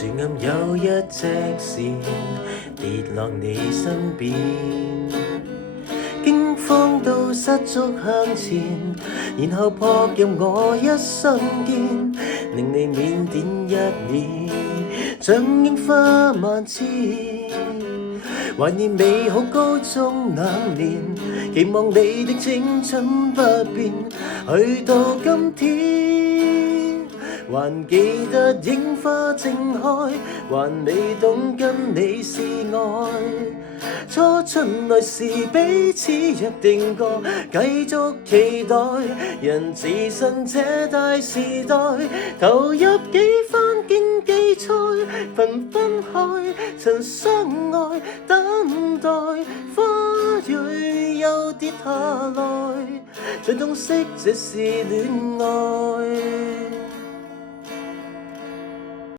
樹暗有一隻蟬跌落你身邊，驚慌到失足向前，然後撲入我一生間，令你腼腆一臉，像櫻花萬千。懷念美好高中那年，期望你的青春不變，去到今天，還記得櫻花正開，還未懂跟你示愛。初春來時彼此約定過，繼續期待。人自身這大時代，投入幾番競技賽，分開曾相愛，等待花蕊又跌下來，才懂識這是戀愛。